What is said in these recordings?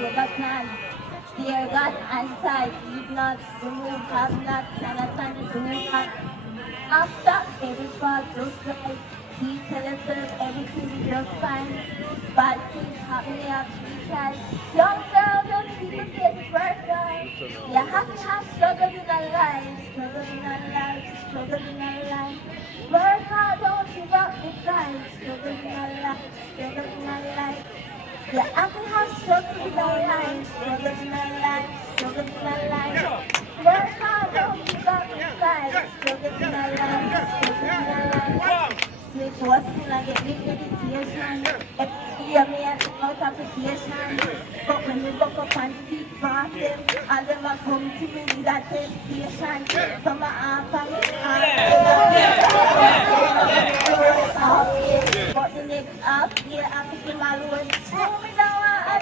hear the plan. Dear God, answer, if not, remove, have not, cannot stand, bring it back. After every part just right, he tell us everything just fine. Bad things happen after we try. Young girls, young people get it right. You have to have struggles in our life, struggles in our life, struggles in our life. Work hard, don't give up the fight, struggles in our life, struggles in our life. You have to have struggles in our life, struggles in our life, struggles in our life. Work hard, don't give up the fight, struggles in our life, struggles in our life. Sleep was full and get big meditation. Every year me and out appreciation. But when we woke up and speak for them, all them a come to me with a temptation. Some are half and half. But the next half year I pick him alone. Show me now I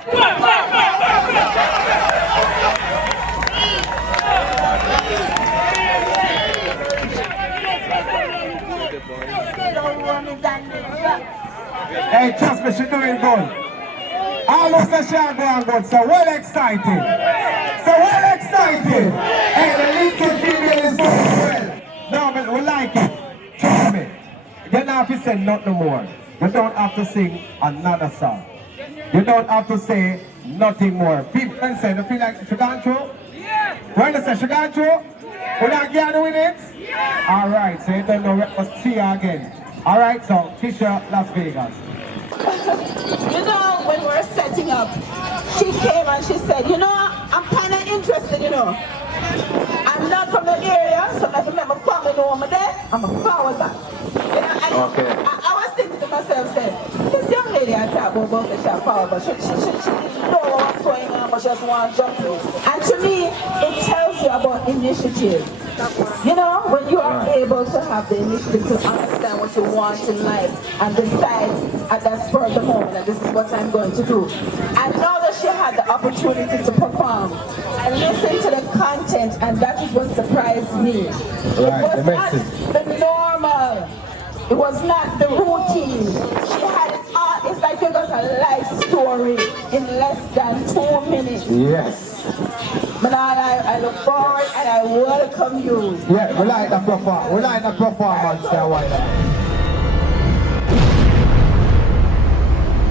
Hey, trust me, she's doing good. Almost a shot going good, so well excited. So well excited. Hey, the little female is doing well. No, but we like it. Trust me. You don't have to say nothing more. You don't have to sing another song. You don't have to say nothing more. People can say, do you feel like she gone through? Yeah. When they say she gone through? We're not getting with it? Yeah. All right, so you don't know, let's see her again. All right, so Tisha, Las Vegas. You know, when we're setting up, she came and she said, you know, I'm kind of interested, you know. I'm not from the area, so if my family know I'm there, I'm a forward back. You know, and okay. I was thinking to myself, saying, this young lady I talk about the shop forward, but she didn't know what's going on, but she just want to jump in. And to me, it tells you about initiative. You know, when you are able to have the initiative to understand what you want in life and decide at that spur of the moment that this is what I'm going to do. I know that she had the opportunity to perform. I listened to the content and that is what surprised me. Right, it was not the normal. It was not the routine. She had it all. It's like you got a life story in less than 2 minutes. Yes. But I look forward and I welcome you. Yeah, we like the performance. We like the performance.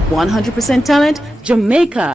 100% talent, Jamaica.